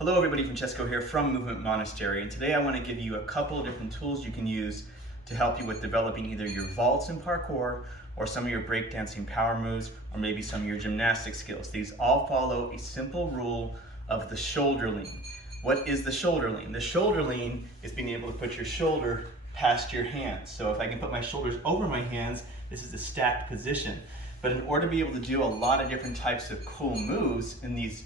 Hello everybody, Francesco here from Movement Monastery, and today I want to give you a couple of different tools you can use to help you with developing either your vaults and parkour or some of your breakdancing power moves or maybe some of your gymnastic skills. These all follow a simple rule of the shoulder lean. What is the shoulder lean? The shoulder lean is being able to put your shoulder past your hands. So if I can put my shoulders over my hands, this is a stacked position. But in order to be able to do a lot of different types of cool moves in these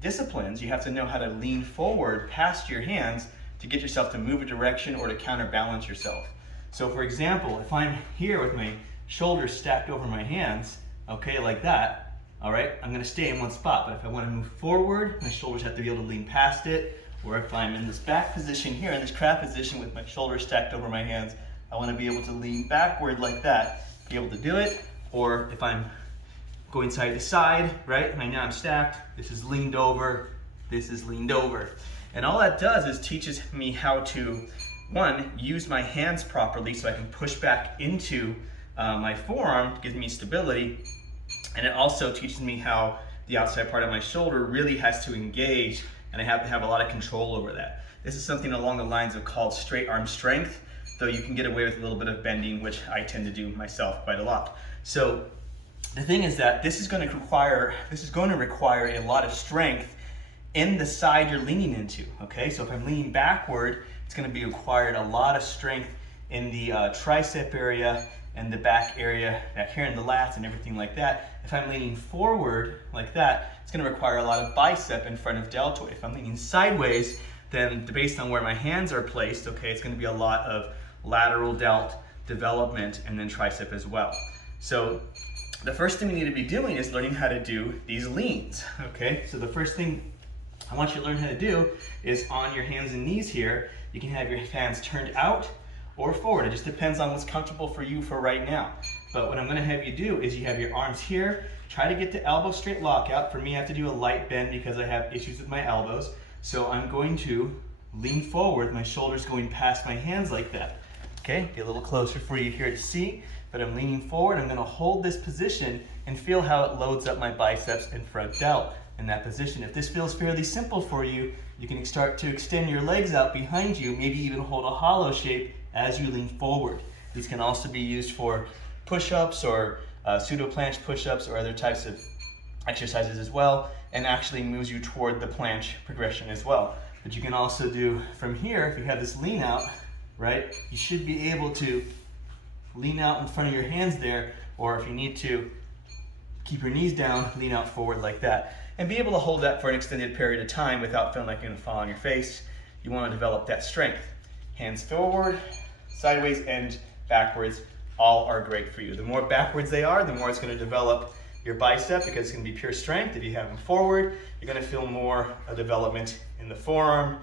disciplines, you have to know how to lean forward past your hands to get yourself to move a direction or to counterbalance yourself. So for example, if I'm here with my shoulders stacked over my hands, okay, like that, all right, I'm gonna stay in one spot. But if I wanna move forward, my shoulders have to be able to lean past it. Or if I'm in this back position here, in this crab position with my shoulders stacked over my hands, I wanna be able to lean backward like that, be able to do it. Or if I'm going side to side, right? Right now I'm stacked. This is leaned over. This is leaned over. And all that does is teaches me how to, one, use my hands properly so I can push back into my forearm, gives me stability. And it also teaches me how the outside part of my shoulder really has to engage, and I have to have a lot of control over that. This is something along the lines of called straight arm strength, though you can get away with a little bit of bending, which I tend to do myself quite a lot. So the thing is that this is going to require a lot of strength in the side you're leaning into, okay? So if I'm leaning backward, it's going to be required a lot of strength in the tricep area and the back area, back here in the lats and everything like that. If I'm leaning forward like that, it's going to require a lot of bicep in front of deltoid. If I'm leaning sideways, then based on where my hands are placed, okay, it's going to be a lot of lateral delt development and then tricep as well. So the first thing we need to be doing is learning how to do these leans, okay? So the first thing I want you to learn how to do is on your hands and knees here, you can have your hands turned out or forward. It just depends on what's comfortable for you for right now. But what I'm gonna have you do is you have your arms here, try to get to elbow straight lockout. For me, I have to do a light bend because I have issues with my elbows. So I'm going to lean forward, my shoulders going past my hands like that. Okay, get a little closer for you here to see. But I'm leaning forward, I'm gonna hold this position and feel how it loads up my biceps and front delt in that position. If this feels fairly simple for you, you can start to extend your legs out behind you, maybe even hold a hollow shape as you lean forward. These can also be used for push-ups or pseudo-planche push-ups or other types of exercises as well, and actually moves you toward the planche progression as well. But you can also do from here, if you have this lean out, right, you should be able to lean out in front of your hands there, or if you need to, keep your knees down, lean out forward like that. And be able to hold that for an extended period of time without feeling like you're gonna fall on your face. You wanna develop that strength. Hands forward, sideways, and backwards, all are great for you. The more backwards they are, the more it's gonna develop your bicep because it's gonna be pure strength. If you have them forward, you're gonna feel more development in the forearm,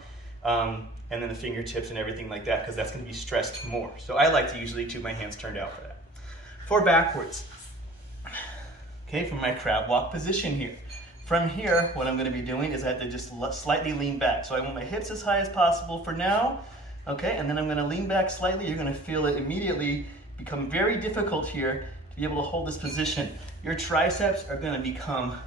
and then the fingertips and everything like that, because that's going to be stressed more. So I like to usually keep my hands turned out for that. For backwards, okay, from my crab walk position here. From here, what I'm going to be doing is I have to just slightly lean back. So I want my hips as high as possible for now, okay, and then I'm going to lean back slightly. You're going to feel it immediately become very difficult here to be able to hold this position. Your triceps are going to become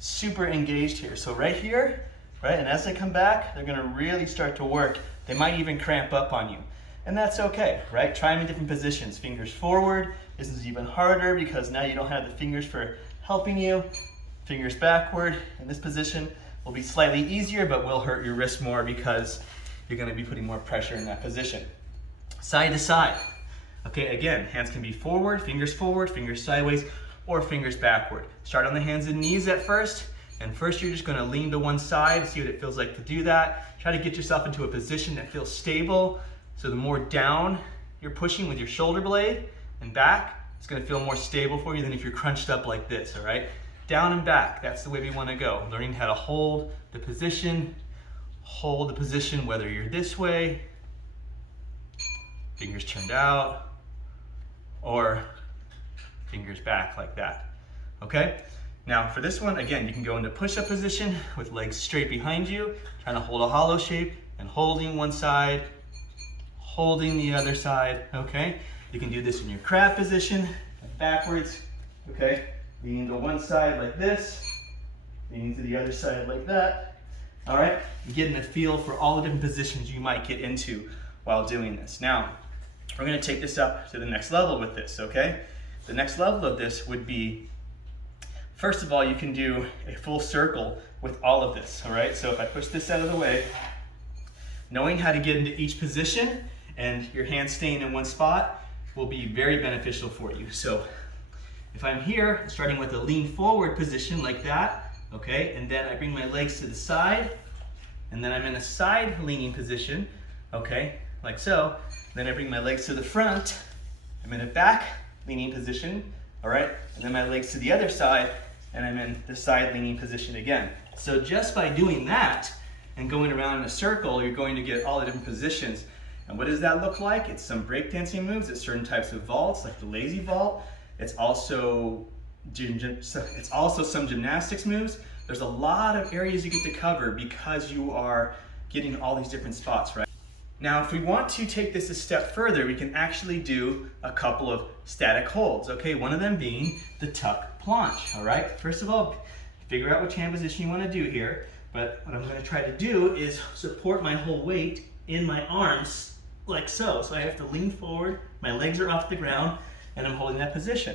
super engaged here. So right here, right, and as they come back, they're gonna really start to work. They might even cramp up on you. And that's okay, right? Try them in different positions. Fingers forward. This is even harder because now you don't have the fingers for helping you. Fingers backward. In this position will be slightly easier, but will hurt your wrist more because you're gonna be putting more pressure in that position. Side to side. Okay, again, hands can be forward, fingers sideways, or fingers backward. Start on the hands and knees at first. And first you're just gonna lean to one side, see what it feels like to do that. Try to get yourself into a position that feels stable. So the more down you're pushing with your shoulder blade and back, it's gonna feel more stable for you than if you're crunched up like this, all right? Down and back, that's the way we wanna go. Learning how to hold the position whether you're this way, fingers turned out, or fingers back like that, okay? Now for this one, again, you can go into push-up position with legs straight behind you, trying to hold a hollow shape and holding one side, holding the other side, okay? You can do this in your crab position, backwards, okay? Leaning to one side like this, leaning to the other side like that, All right, getting a feel for all the different positions you might get into while doing this. Now, we're gonna take this up to the next level with this, okay? The next level of this would be, first of all, you can do a full circle with all of this, all right? So if I push this out of the way, knowing how to get into each position and your hands staying in one spot will be very beneficial for you. So if I'm here, starting with a lean forward position like that, okay? And then I bring my legs to the side, and then I'm in a side leaning position, okay? Like so. Then I bring my legs to the front, I'm in a back leaning position, all right? And then my legs to the other side, and I'm in the side leaning position again. So just by doing that and going around in a circle, you're going to get all the different positions. And what does that look like? It's some breakdancing moves, it's certain types of vaults, like the lazy vault. It's also some gymnastics moves. There's a lot of areas you get to cover because you are getting all these different spots, right? Now, if we want to take this a step further, we can actually do a couple of static holds, okay? One of them being the tuck planche, all right? First of all, figure out which hand position you want to do here, but what I'm going to try to do is support my whole weight in my arms like so. So I have to lean forward, my legs are off the ground, and I'm holding that position.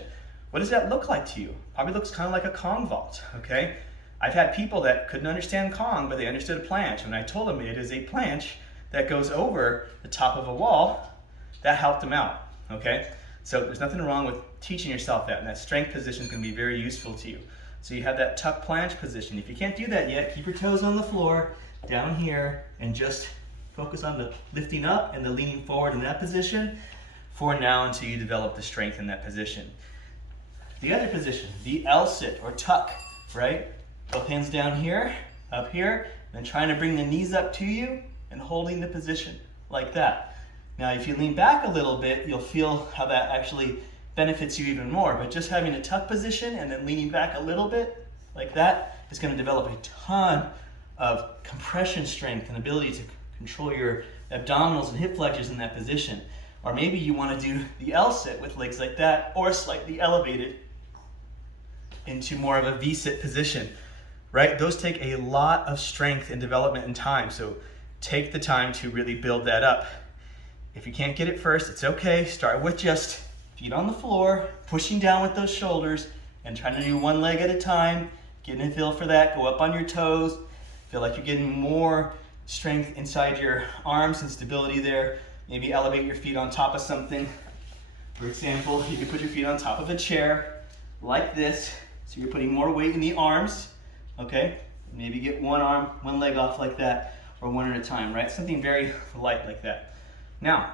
What does that look like to you? Probably looks kind of like a Kong vault, okay? I've had people that couldn't understand Kong, but they understood a planche. When I told them it is a planche that goes over the top of a wall, that helped them out, okay? So there's nothing wrong with teaching yourself that, and that strength position is going to be very useful to you. So you have that tuck planche position. If you can't do that yet, keep your toes on the floor, down here, and just focus on the lifting up and the leaning forward in that position for now until you develop the strength in that position. The other position, the L sit or tuck, right? Both hands down here, up here, then trying to bring the knees up to you and holding the position like that. Now, if you lean back a little bit, you'll feel how that actually benefits you even more. But just having a tuck position and then leaning back a little bit like that is going to develop a ton of compression strength and ability to control your abdominals and hip flexors in that position. Or maybe you want to do the L sit with legs like that, or slightly elevated into more of a V sit position, right? Those take a lot of strength and development and time. So take the time to really build that up. If you can't get it first, it's okay. Start with just feet on the floor, pushing down with those shoulders, and trying to do one leg at a time, getting a feel for that. Go up on your toes. Feel like you're getting more strength inside your arms and stability there. Maybe elevate your feet on top of something. For example, you can put your feet on top of a chair like this. So you're putting more weight in the arms, okay? Maybe get one leg off like that, or one at a time, right? Something very light like that. Now,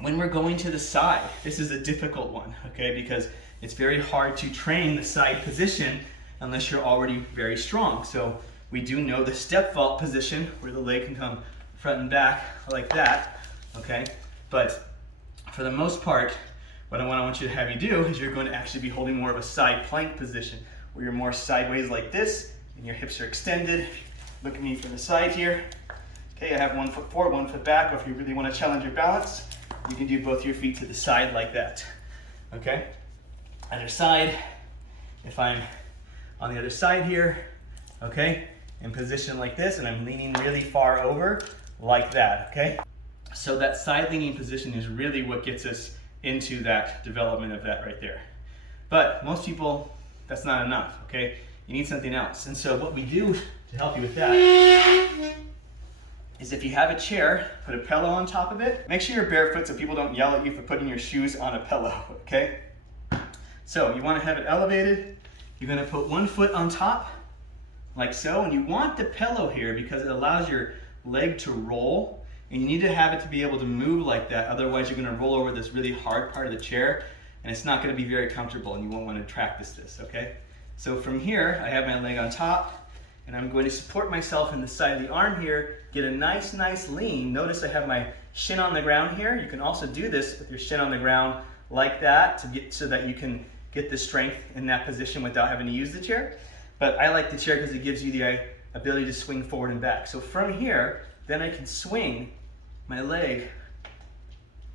when we're going to the side, this is a difficult one, okay? Because it's very hard to train the side position unless you're already very strong. So we do know the step vault position where the leg can come front and back like that, okay? But for the most part, what I want you to have you do is you're going to actually be holding more of a side plank position where you're more sideways like this and your hips are extended. Look at me from the side here. Okay, I have 1 foot forward, 1 foot back, or if you really want to challenge your balance, you can do both your feet to the side like that, okay? Other side, if I'm on the other side here, okay, in position like this, and I'm leaning really far over like that, okay? So that side leaning position is really what gets us into that development of that right there. But most people, that's not enough, okay? You need something else. And so what we do to help you with that is if you have a chair, put a pillow on top of it. Make sure you're barefoot so people don't yell at you for putting your shoes on a pillow, okay? So you want to have it elevated. You're going to put 1 foot on top, like so, and you want the pillow here because it allows your leg to roll, and you need to have it to be able to move like that. Otherwise, you're going to roll over this really hard part of the chair, and it's not going to be very comfortable, and you won't want to practice this, okay? So from here, I have my leg on top, and I'm going to support myself in the side of the arm here, get a nice lean. Notice I have my shin on the ground here. You can also do this with your shin on the ground like that so that you can get the strength in that position without having to use the chair. But I like the chair because it gives you the ability to swing forward and back. So from here, then I can swing my leg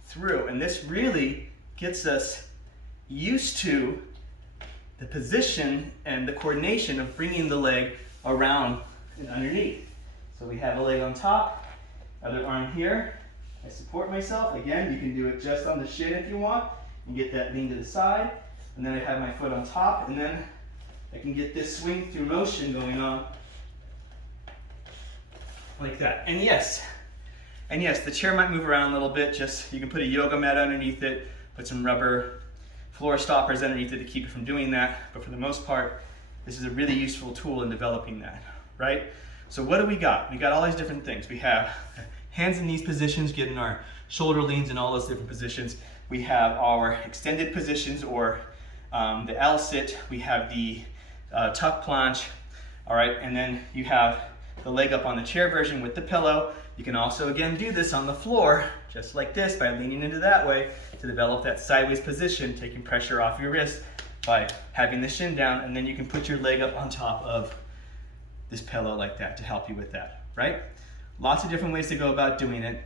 through. And this really gets us used to the position and the coordination of bringing the leg around and underneath. So we have a leg on top, other arm here. I support myself. Again, you can do it just on the shin if you want, and get that lean to the side. And then I have my foot on top, and then I can get this swing through motion going on like that. And yes, the chair might move around a little bit. Just, you can put a yoga mat underneath it, put some rubber floor stoppers underneath it to keep it from doing that. But for the most part, this is a really useful tool in developing that, right? So what do we got? We got all these different things. We have hands in these positions, getting our shoulder leans in all those different positions. We have our extended positions, or the L sit. We have the tuck planche, all right? And then you have the leg up on the chair version with the pillow. You can also, again, do this on the floor, just like this, by leaning into that way to develop that sideways position, taking pressure off your wrist by having the shin down, and then you can put your leg up on top of this pillow like that to help you with that, right? Lots of different ways to go about doing it.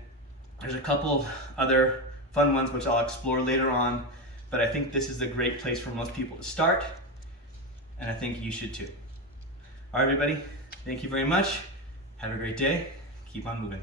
There's a couple of other fun ones which I'll explore later on, but I think this is a great place for most people to start, and I think you should too. All right, everybody, thank you very much. Have a great day. Keep on moving.